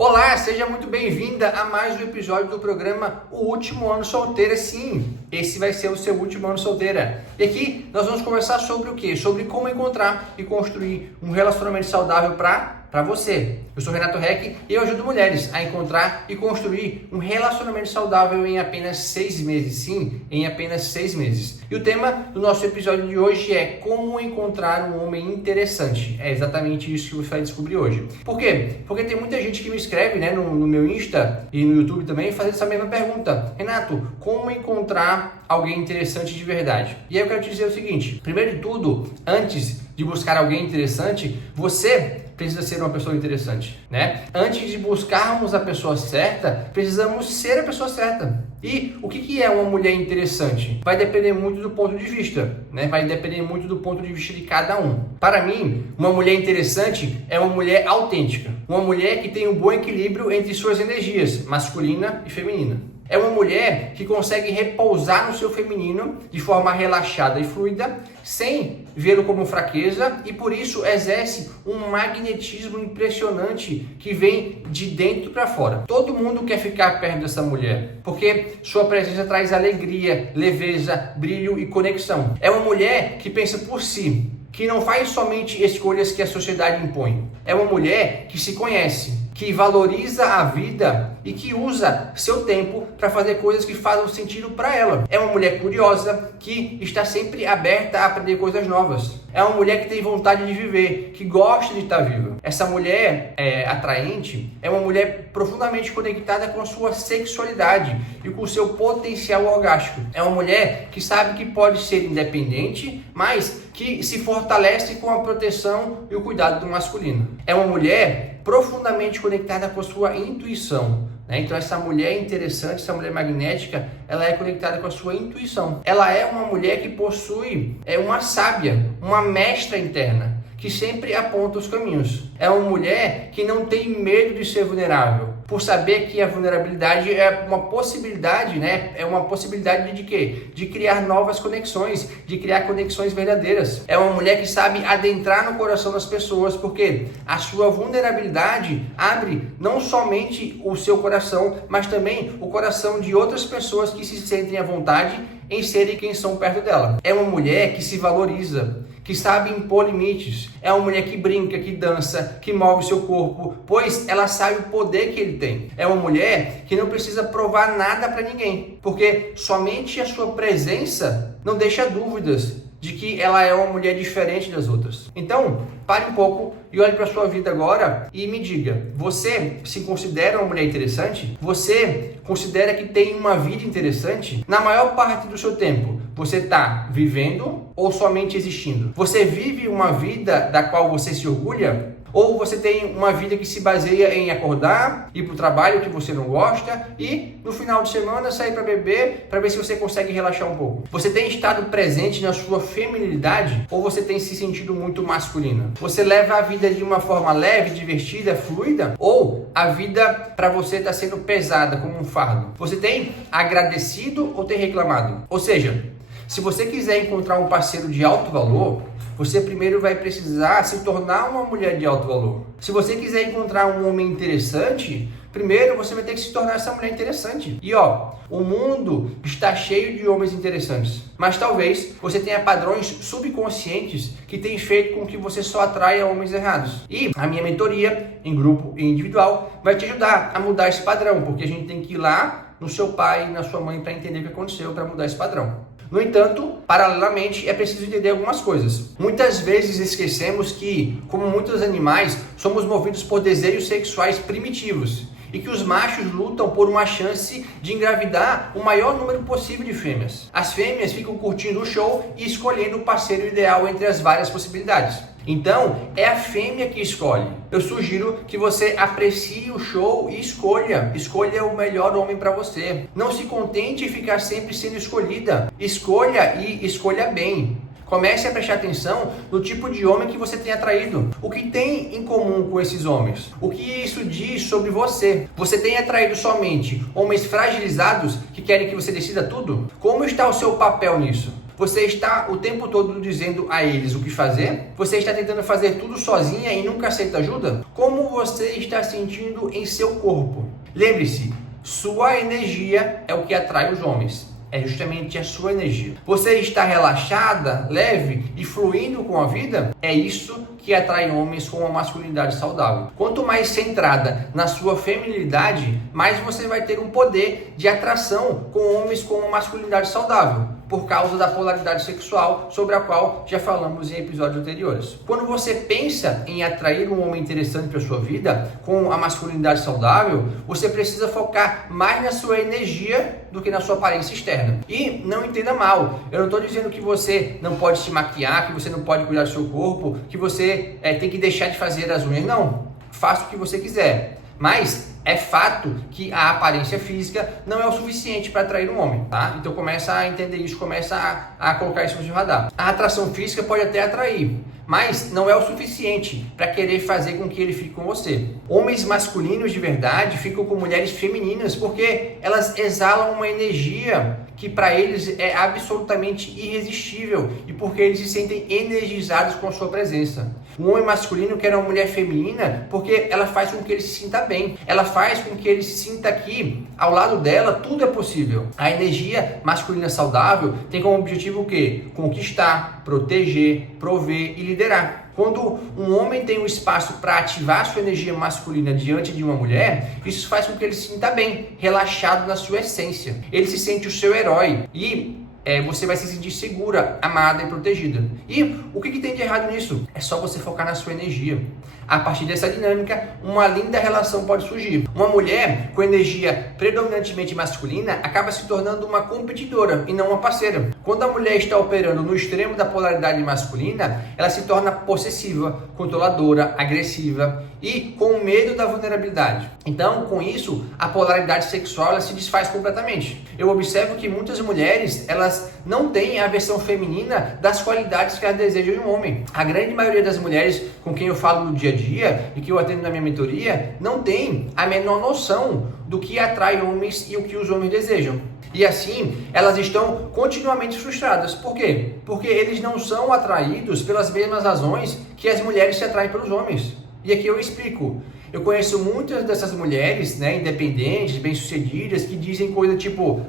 Olá, seja muito bem-vinda a mais um episódio do programa O Último Ano Solteira. Sim, esse vai ser o seu último ano solteira. E aqui nós vamos conversar sobre o quê? Sobre como encontrar e construir um relacionamento saudável para você. Eu sou Renato Reck e eu ajudo mulheres a encontrar e construir um relacionamento saudável em apenas 6 meses. Sim, em apenas 6 meses. E o tema do nosso episódio de hoje é como encontrar um homem interessante. É exatamente isso que você vai descobrir hoje. Por quê? Porque tem muita gente que me escreve, no meu Insta e no YouTube também, fazendo essa mesma pergunta. Renato, como encontrar alguém interessante de verdade? E aí eu quero te dizer o seguinte. Primeiro de tudo, antes de buscar alguém interessante, você precisa ser uma pessoa interessante, né? Antes de buscarmos a pessoa certa, precisamos ser a pessoa certa. E o que é uma mulher interessante? Vai depender muito do ponto de vista, né? Vai depender muito do ponto de vista de cada um. Para mim, uma mulher interessante é uma mulher autêntica. Uma mulher que tem um bom equilíbrio entre suas energias, masculina e feminina. É uma mulher que consegue repousar no seu feminino de forma relaxada e fluida, sem vê-lo como fraqueza, e por isso exerce um magnetismo impressionante que vem de dentro para fora. Todo mundo quer ficar perto dessa mulher, porque sua presença traz alegria, leveza, brilho e conexão. É uma mulher que pensa por si, que não faz somente escolhas que a sociedade impõe. É uma mulher que se conhece, que valoriza a vida e que usa seu tempo para fazer coisas que fazem sentido para ela. É uma mulher curiosa, que está sempre aberta a aprender coisas novas. É uma mulher que tem vontade de viver, que gosta de estar viva. Essa mulher atraente é uma mulher profundamente conectada com a sua sexualidade e com o seu potencial orgástico. É uma mulher que sabe que pode ser independente, mas que se fortalece com a proteção e o cuidado do masculino. É uma mulher profundamente conectada com a sua intuição. Então essa mulher interessante, essa mulher magnética, ela é conectada com a sua intuição. Ela é uma mulher que possui uma sábia, uma mestra interna, que sempre aponta os caminhos. É uma mulher que não tem medo de ser vulnerável, por saber que a vulnerabilidade é uma possibilidade, É uma possibilidade de quê? De criar novas conexões, de criar conexões verdadeiras. É uma mulher que sabe adentrar no coração das pessoas, porque a sua vulnerabilidade abre não somente o seu coração, mas também o coração de outras pessoas que se sentem à vontade em serem quem são perto dela. É uma mulher que se valoriza, que sabe impor limites. É uma mulher que brinca, que dança, que move seu corpo, pois ela sabe o poder que ele tem. É uma mulher que não precisa provar nada para ninguém, porque somente a sua presença não deixa dúvidas de que ela é uma mulher diferente das outras. Então, pare um pouco e olhe para a sua vida agora e me diga, você se considera uma mulher interessante? Você considera que tem uma vida interessante? Na maior parte do seu tempo, você está vivendo ou somente existindo? Você vive uma vida da qual você se orgulha? Ou você tem uma vida que se baseia em acordar, ir para o trabalho que você não gosta e no final de semana sair para beber para ver se você consegue relaxar um pouco? Você tem estado presente na sua feminilidade ou você tem se sentido muito masculina? Você leva a vida de uma forma leve, divertida, fluida, ou a vida para você está sendo pesada como um fardo? Você tem agradecido ou tem reclamado? Ou seja, se você quiser encontrar um parceiro de alto valor, você primeiro vai precisar se tornar uma mulher de alto valor. Se você quiser encontrar um homem interessante, primeiro você vai ter que se tornar essa mulher interessante. E o mundo está cheio de homens interessantes, mas talvez você tenha padrões subconscientes que têm feito com que você só atraia homens errados. E a minha mentoria, em grupo e individual, vai te ajudar a mudar esse padrão, porque a gente tem que ir lá no seu pai e na sua mãe para entender o que aconteceu, para mudar esse padrão. No entanto, paralelamente, é preciso entender algumas coisas. Muitas vezes esquecemos que, como muitos animais, somos movidos por desejos sexuais primitivos e que os machos lutam por uma chance de engravidar o maior número possível de fêmeas. As fêmeas ficam curtindo o show e escolhendo o parceiro ideal entre as várias possibilidades. Então, é a fêmea que escolhe. Eu sugiro que você aprecie o show e escolha o melhor homem para você. Não se contente em ficar sempre sendo escolhida. Escolha e escolha bem. Comece a prestar atenção no tipo de homem que você tem atraído. O que tem em comum com esses homens? O que isso diz sobre você? Você tem atraído somente homens fragilizados que querem que você decida tudo? Como está o seu papel nisso? Você está o tempo todo dizendo a eles o que fazer? Você está tentando fazer tudo sozinha e nunca aceita ajuda? Como você está sentindo em seu corpo? Lembre-se, sua energia é o que atrai os homens. É justamente a sua energia. Você está relaxada, leve e fluindo com a vida? É isso que atrai homens com uma masculinidade saudável. Quanto mais centrada na sua feminilidade, mais você vai ter um poder de atração com homens com uma masculinidade saudável, por causa da polaridade sexual, sobre a qual já falamos em episódios anteriores. Quando você pensa em atrair um homem interessante para a sua vida, com a masculinidade saudável, você precisa focar mais na sua energia do que na sua aparência externa. E não entenda mal, eu não estou dizendo que você não pode se maquiar, que você não pode cuidar do seu corpo, que você tem que deixar de fazer as unhas. Não, faça o que você quiser. Mas é fato que a aparência física não é o suficiente para atrair um homem, tá? Então começa a entender isso, começa a colocar isso no seu radar. A atração física pode até atrair, mas não é o suficiente para querer fazer com que ele fique com você. Homens masculinos de verdade ficam com mulheres femininas porque elas exalam uma energia que para eles é absolutamente irresistível e porque eles se sentem energizados com a sua presença. Um homem masculino quer uma mulher feminina porque ela faz com que ele se sinta bem. Ela faz com que ele se sinta aqui, ao lado dela, tudo é possível. A energia masculina saudável tem como objetivo o quê? Conquistar, proteger, prover e liderar. Quando um homem tem um espaço para ativar sua energia masculina diante de uma mulher, isso faz com que ele se sinta bem, relaxado na sua essência. Ele se sente o seu herói e você vai se sentir segura, amada e protegida. E o que tem de errado nisso? É só você focar na sua energia. A partir dessa dinâmica, uma linda relação pode surgir. Uma mulher com energia predominantemente masculina acaba se tornando uma competidora e não uma parceira. Quando a mulher está operando no extremo da polaridade masculina, ela se torna possessiva, controladora, agressiva e com medo da vulnerabilidade. Então, com isso, a polaridade sexual ela se desfaz completamente. Eu observo que muitas mulheres, elas não têm a versão feminina das qualidades que elas desejam em um homem. A grande maioria das mulheres com quem eu falo no dia a dia e que eu atendo na minha mentoria, não tem a menor noção do que atrai homens e o que os homens desejam. E assim, elas estão continuamente frustradas. Por quê? Porque eles não são atraídos pelas mesmas razões que as mulheres se atraem pelos homens. E aqui eu explico. Eu conheço muitas dessas mulheres, independentes, bem-sucedidas, que dizem coisa tipo: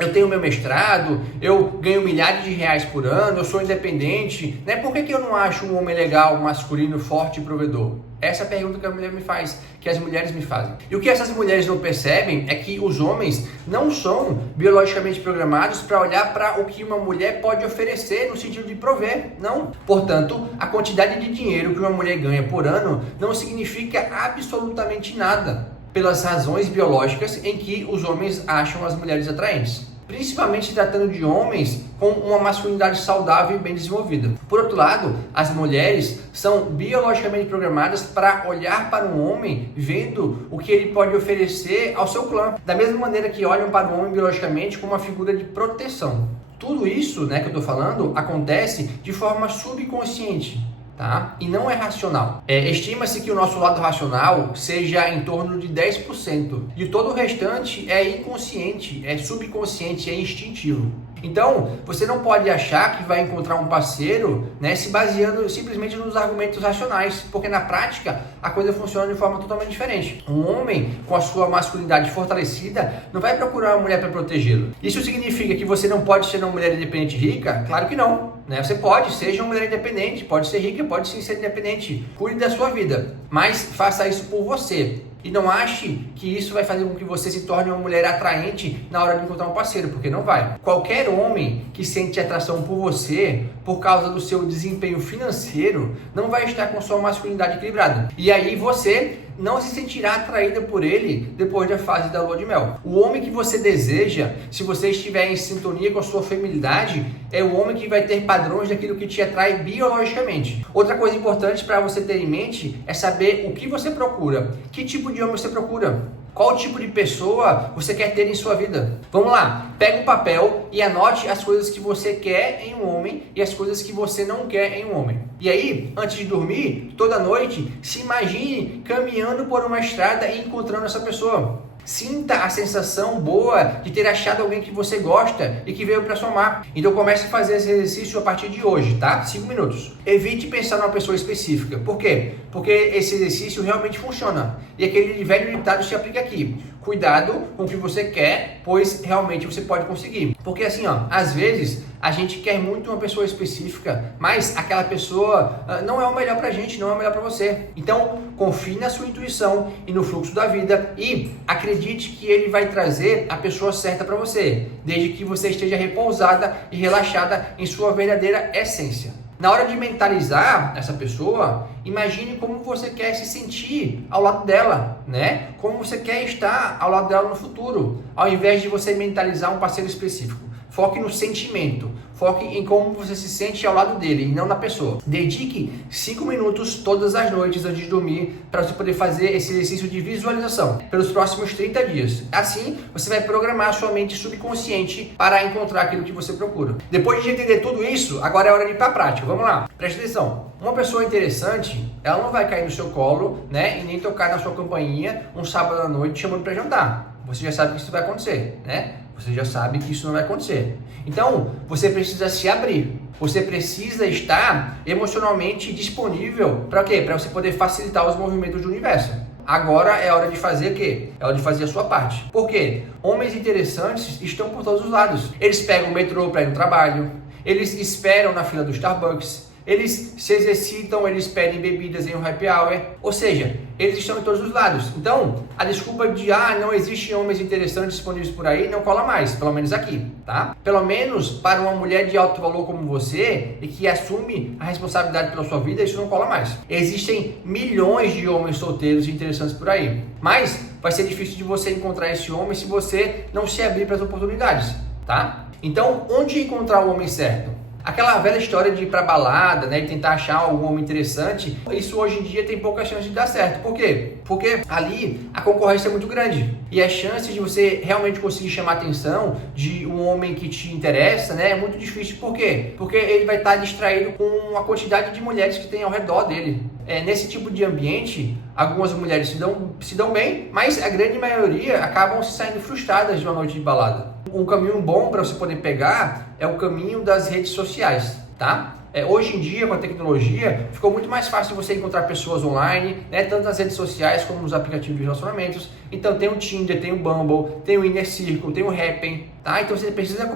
eu tenho meu mestrado, eu ganho milhares de reais por ano, eu sou independente, Por que eu não acho um homem legal, masculino, forte e provedor? Essa é a pergunta que a mulher me faz, que as mulheres me fazem. E o que essas mulheres não percebem é que os homens não são biologicamente programados para olhar para o que uma mulher pode oferecer no sentido de prover, não. Portanto, a quantidade de dinheiro que uma mulher ganha por ano não significa absolutamente nada, pelas razões biológicas em que os homens acham as mulheres atraentes. Principalmente se tratando de homens com uma masculinidade saudável e bem desenvolvida. Por outro lado, as mulheres são biologicamente programadas para olhar para um homem vendo o que ele pode oferecer ao seu clã, da mesma maneira que olham para o homem biologicamente como uma figura de proteção. Tudo isso, que eu estou falando, acontece de forma subconsciente. Tá? E não é racional. Estima-se que o nosso lado racional seja em torno de 10%. E todo o restante é inconsciente, é subconsciente, é instintivo. Então, você não pode achar que vai encontrar um parceiro, se baseando simplesmente nos argumentos racionais, porque na prática a coisa funciona de forma totalmente diferente. Um homem com a sua masculinidade fortalecida não vai procurar uma mulher para protegê-lo. Isso significa que você não pode ser uma mulher independente rica? Claro que não. Você pode, seja uma mulher independente, pode ser rica, pode sim ser independente. Cuide da sua vida, mas faça isso por você. E não ache que isso vai fazer com que você se torne uma mulher atraente na hora de encontrar um parceiro, porque não vai. Qualquer homem que sente atração por você, por causa do seu desempenho financeiro, não vai estar com sua masculinidade equilibrada. E aí você não se sentirá atraída por ele depois da fase da lua de mel. O homem que você deseja, se você estiver em sintonia com a sua feminilidade, é o homem que vai ter padrões daquilo que te atrai biologicamente. Outra coisa importante para você ter em mente é saber o que você procura. Que tipo de homem você procura? Qual tipo de pessoa você quer ter em sua vida? Vamos lá, pega um papel e anote as coisas que você quer em um homem e as coisas que você não quer em um homem. E aí, antes de dormir, toda noite, se imagine caminhando por uma estrada e encontrando essa pessoa. Sinta a sensação boa de ter achado alguém que você gosta e que veio para somar. Então comece a fazer esse exercício a partir de hoje, tá? 5 minutos. Evite pensar numa pessoa específica. Por quê? Porque esse exercício realmente funciona. E aquele velho ditado se aplica aqui. Cuidado com o que você quer, pois realmente você pode conseguir. Porque assim, às vezes a gente quer muito uma pessoa específica, mas aquela pessoa não é o melhor pra gente, não é o melhor pra você. Então, confie na sua intuição e no fluxo da vida e acredite que ele vai trazer a pessoa certa para você, desde que você esteja repousada e relaxada em sua verdadeira essência. Na hora de mentalizar essa pessoa, imagine como você quer se sentir ao lado dela, né? Como você quer estar ao lado dela no futuro, ao invés de você mentalizar um parceiro específico. Foque no sentimento, foque em como você se sente ao lado dele e não na pessoa. Dedique 5 minutos todas as noites antes de dormir para você poder fazer esse exercício de visualização pelos próximos 30 dias. Assim, você vai programar a sua mente subconsciente para encontrar aquilo que você procura. Depois de entender tudo isso, agora é hora de ir para a prática. Vamos lá, preste atenção. Uma pessoa interessante, ela não vai cair no seu colo, né, e nem tocar na sua campainha um sábado à noite chamando para jantar. Você já sabe que isso vai acontecer, né? Você já sabe que isso não vai acontecer. Então, você precisa se abrir. Você precisa estar emocionalmente disponível para quê? Para você poder facilitar os movimentos do universo. Agora é hora de fazer o quê? É hora de fazer a sua parte. Por quê? Homens interessantes estão por todos os lados. Eles pegam o metrô para ir no trabalho. Eles esperam na fila do Starbucks. Eles se exercitam, eles pedem bebidas em um happy hour, ou seja, eles estão em todos os lados. Então, a desculpa de não existe homens interessantes disponíveis por aí não cola mais, pelo menos aqui, tá? Pelo menos para uma mulher de alto valor como você e que assume a responsabilidade pela sua vida, isso não cola mais. Existem milhões de homens solteiros interessantes por aí, mas vai ser difícil de você encontrar esse homem se você não se abrir para as oportunidades, tá? Então, onde encontrar o homem certo? Aquela velha história de ir pra balada, né, e tentar achar algum homem interessante, isso hoje em dia tem pouca chance de dar certo. Por quê? Porque ali a concorrência é muito grande. E a chance de você realmente conseguir chamar a atenção de um homem que te interessa, né, é muito difícil. Por quê? Porque ele vai estar distraído com a quantidade de mulheres que tem ao redor dele. Nesse tipo de ambiente, algumas mulheres se dão bem, mas a grande maioria acabam se saindo frustradas de uma noite de balada. Um caminho bom para você poder pegar é o caminho das redes sociais, tá? Hoje em dia, com a tecnologia, ficou muito mais fácil você encontrar pessoas online, né? Tanto nas redes sociais como nos aplicativos de relacionamentos. Então tem o Tinder, tem o Bumble, tem o Inner Circle, tem o Happn, tá? Então você precisa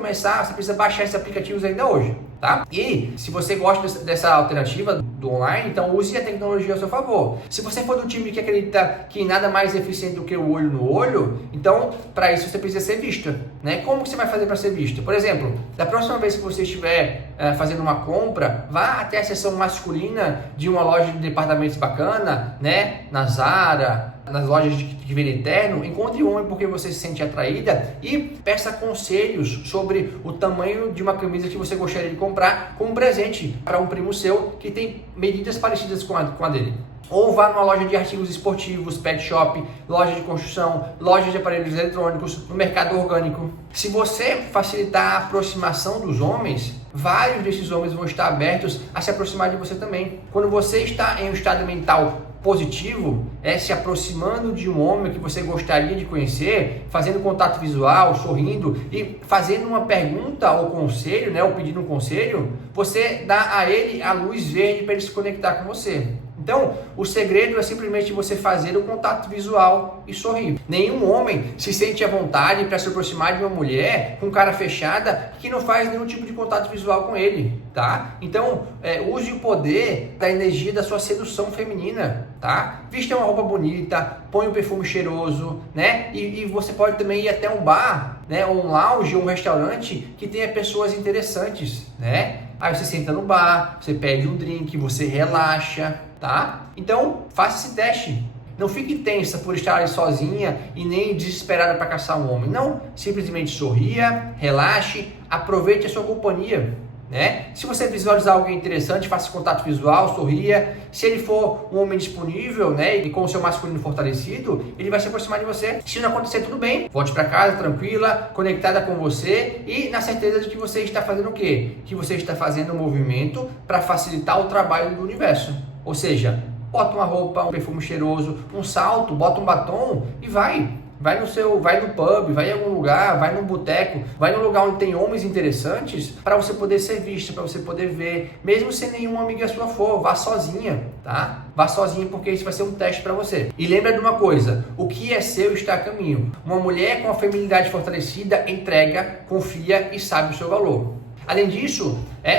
baixar esses aplicativos ainda hoje, tá? E se você gosta dessa alternativa do online, então use a tecnologia a seu favor. Se você for do time que acredita que nada mais é eficiente do que o olho no olho, então para isso você precisa ser vista, né? Como que você vai fazer para ser vista? Por exemplo, da próxima vez que você estiver fazendo uma compra, vá até a seção masculina de uma loja de departamentos bacana, né? Na Zara, nas lojas de venda eterno, encontre um homem porque você se sente atraída e peça conselhos sobre o tamanho de uma camisa que você gostaria de comprar como presente para um primo seu que tem medidas parecidas com a dele. Ou vá numa loja de artigos esportivos, pet shop, loja de construção, loja de aparelhos eletrônicos, no mercado orgânico. Se você facilitar a aproximação dos homens, vários desses homens vão estar abertos a se aproximar de você também. Quando você está em um estado mental positivo, se aproximando de um homem que você gostaria de conhecer, fazendo contato visual, sorrindo e fazendo uma pergunta ou conselho, né, ou pedindo um conselho, você dá a ele a luz verde para ele se conectar com você. Então, o segredo é simplesmente você fazer o contato visual e sorrir. Nenhum homem se sente à vontade para se aproximar de uma mulher com cara fechada que não faz nenhum tipo de contato visual com ele, tá? Então, use o poder da energia da sua sedução feminina, tá? Vista uma roupa bonita, põe um perfume cheiroso, né? E você pode também ir até um bar, né? Um lounge, um restaurante que tenha pessoas interessantes, né? Aí você senta no bar, você pede um drink, você relaxa, tá? Então, faça esse teste. Não fique tensa por estar ali sozinha e nem desesperada para caçar um homem. Não, simplesmente sorria, relaxe, aproveite a sua companhia, né? Se você visualizar alguém interessante, faça contato visual, sorria. Se ele for um homem disponível, né, e com o seu masculino fortalecido, ele vai se aproximar de você. Se não acontecer, tudo bem. Volte para casa tranquila, conectada com você e na certeza de que você está fazendo o quê? Que você está fazendo um movimento para facilitar o trabalho do universo. Ou seja, bota uma roupa, um perfume cheiroso, um salto, bota um batom e vai. vai no pub, vai em algum lugar, vai no boteco, vai num lugar onde tem homens interessantes para você poder ser vista, para você poder ver, mesmo sem nenhuma amiga sua for, vá sozinha, tá? Vá sozinha porque isso vai ser um teste para você. E lembra de uma coisa, o que é seu está a caminho. Uma mulher com a feminilidade fortalecida entrega, confia e sabe o seu valor. Além disso,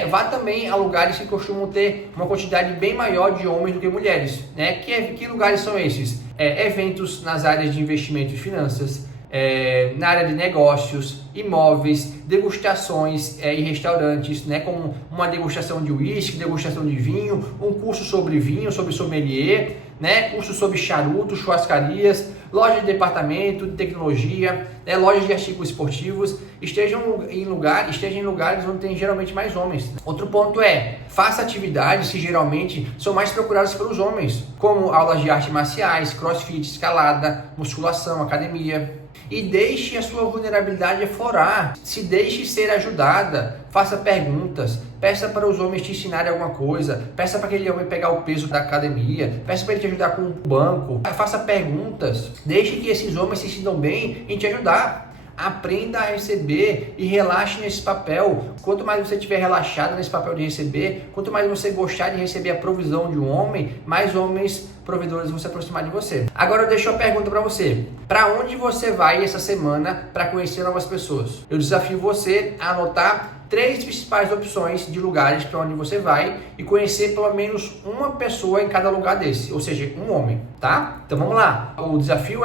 vá também a lugares que costumam ter uma quantidade bem maior de homens do que mulheres. Né? Que lugares são esses? Eventos nas áreas de investimento e finanças, na área de negócios, imóveis, degustações em restaurantes, né? Como uma degustação de uísque, degustação de vinho, um curso sobre vinho, sobre sommelier, né? Curso sobre charutos, churrascarias, loja de departamento, de tecnologia, lojas de artigos esportivos. Estejam em lugares onde tem geralmente mais homens. Outro ponto faça atividades que geralmente são mais procuradas pelos homens, como aulas de artes marciais, crossfit, escalada, musculação, academia. E deixe a sua vulnerabilidade aflorar, se deixe ser ajudada, faça perguntas, peça para os homens te ensinarem alguma coisa, peça para aquele homem pegar o peso da academia, peça para ele te ajudar com o banco, faça perguntas, deixe que esses homens se sintam bem em te ajudar. Aprenda a receber e relaxe nesse papel. Quanto mais você estiver relaxado nesse papel de receber, quanto mais você gostar de receber a provisão de um homem, mais homens provedores vão se aproximar de você. Agora eu deixo a pergunta para você. Para onde você vai essa semana para conhecer novas pessoas? Eu desafio você a anotar 3 principais opções de lugares para onde você vai e conhecer pelo menos uma pessoa em cada lugar desse, ou seja, um homem, tá? Então vamos lá. O desafio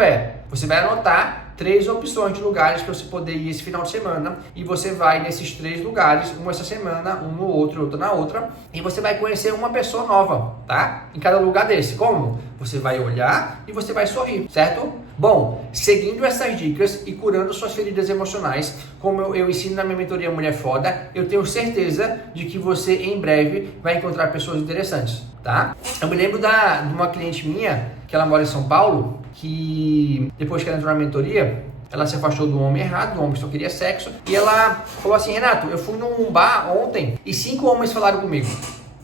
você vai anotar 3 opções de lugares para você poder ir esse final de semana e você vai nesses 3 lugares, uma essa semana, um no outro, outro na outra, e você vai conhecer uma pessoa nova, tá? Em cada lugar desse. Como? Você vai olhar e você vai sorrir, certo? Bom, seguindo essas dicas e curando suas feridas emocionais, como eu ensino na minha mentoria Mulher Foda, eu tenho certeza de que você em breve vai encontrar pessoas interessantes, tá? Eu me lembro de uma cliente minha, que ela mora em São Paulo, que depois que ela entrou na mentoria, ela se afastou do homem errado, do homem que só queria sexo, e ela falou assim: Renato, eu fui num bar ontem e 5 homens falaram comigo.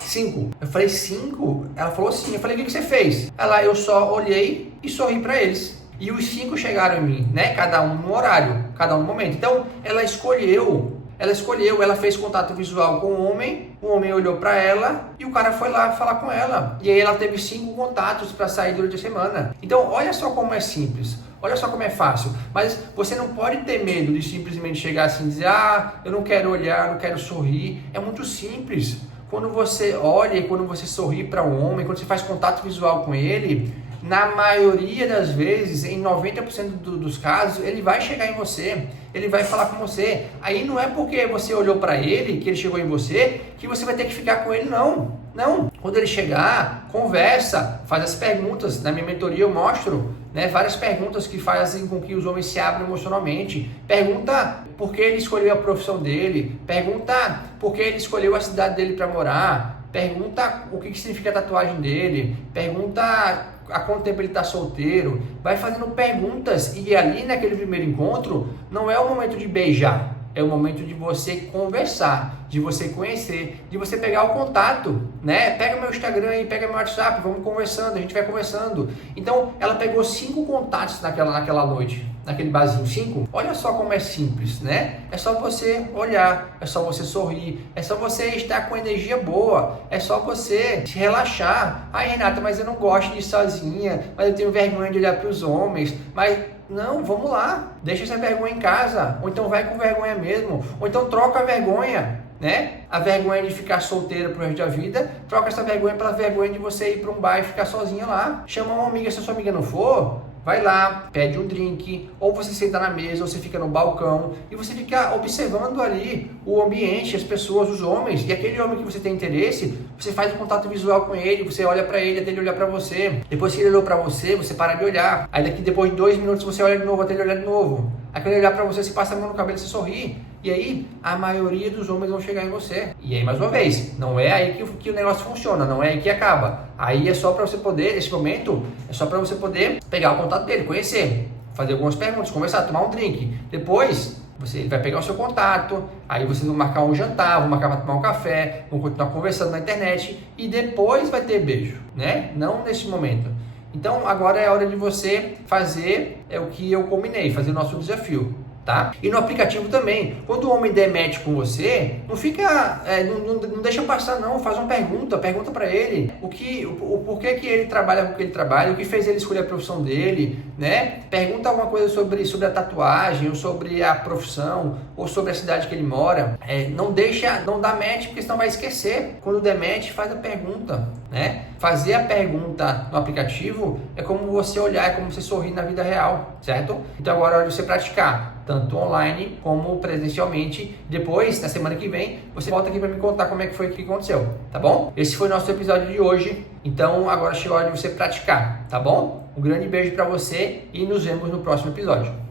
5. Eu falei, 5? Ela falou sim. Eu falei, o que você fez? Eu só olhei e sorri pra eles. E os 5 chegaram em mim, né? Cada um no horário, cada um no momento. Então, ela fez contato visual com o homem olhou para ela e o cara foi lá falar com ela. E aí ela teve 5 contatos para sair durante a semana. Então, olha só como é simples, olha só como é fácil. Mas você não pode ter medo de simplesmente chegar assim e dizer: eu não quero olhar, não quero sorrir. É muito simples. Quando você olha e quando você sorri para um homem, quando você faz contato visual com ele, na maioria das vezes, em 90% dos casos, ele vai chegar em você, ele vai falar com você. Aí não é porque você olhou para ele, que ele chegou em você, que você vai ter que ficar com ele, não. Não. Quando ele chegar, conversa, faz as perguntas. Na minha mentoria eu mostro, várias perguntas que fazem com que os homens se abram emocionalmente. Pergunta por que ele escolheu a profissão dele, pergunta por que ele escolheu a cidade dele para morar, pergunta o que significa a tatuagem dele, pergunta há quanto tempo ele está solteiro. Vai fazendo perguntas e ali naquele primeiro encontro não é o momento de beijar, é o momento de você conversar, de você conhecer, de você pegar o contato, né? Pega meu Instagram aí, pega meu WhatsApp, vamos conversando, a gente vai conversando. Então ela pegou 5 contatos naquela noite, naquele barzinho. 5. Olha só como é simples, né? É só você olhar, é só você sorrir, é só você estar com energia boa, é só você se relaxar. Ai, Renata, mas eu não gosto de ir sozinha, mas eu tenho vergonha de olhar para os homens, mas não, vamos lá, deixa essa vergonha em casa, ou então vai com vergonha mesmo, ou então troca a vergonha, né? A vergonha de ficar solteira pro resto da vida, troca essa vergonha pela vergonha de você ir para um bar e ficar sozinha lá. Chama uma amiga, se a sua amiga não for, vai lá, pede um drink, ou você senta na mesa, ou você fica no balcão, e você fica observando ali o ambiente, as pessoas, os homens, e aquele homem que você tem interesse, você faz um contato visual com ele, você olha pra ele até ele olhar pra você. Depois que ele olhou pra você, você para de olhar. Aí depois de 2 minutos você olha de novo até ele olhar de novo. Aí quando ele olhar pra você, você passa a mão no cabelo e você sorri. E aí, a maioria dos homens vão chegar em você. E aí, mais uma vez, não é aí que o negócio funciona, não é aí que acaba. Aí é só para você poder, nesse momento, é só para você poder pegar o contato dele, conhecer, fazer algumas perguntas, conversar, tomar um drink. Depois, ele vai pegar o seu contato, aí vocês vão marcar um jantar, vão marcar para tomar um café, vão continuar conversando na internet e depois vai ter beijo, né? Não nesse momento. Então agora é hora de você fazer o que eu combinei, fazer o nosso desafio. Tá? E no aplicativo também, quando o homem der match com você, não fica, não deixa passar não, faz uma pergunta para ele, o porquê que ele trabalha com o que ele trabalha, o que fez ele escolher a profissão dele, né? Pergunta alguma coisa sobre a tatuagem, ou sobre a profissão, ou sobre a cidade que ele mora. Não dá match, porque senão vai esquecer. Quando der match, faz a pergunta, né? Fazer a pergunta no aplicativo é como você olhar, é como você sorrir na vida real, certo? Então agora é hora de você praticar, tanto online como presencialmente. Depois, na semana que vem, você volta aqui para me contar como é que foi que aconteceu, tá bom? Esse foi o nosso episódio de hoje, então agora chegou a hora de você praticar, tá bom? Um grande beijo para você e nos vemos no próximo episódio.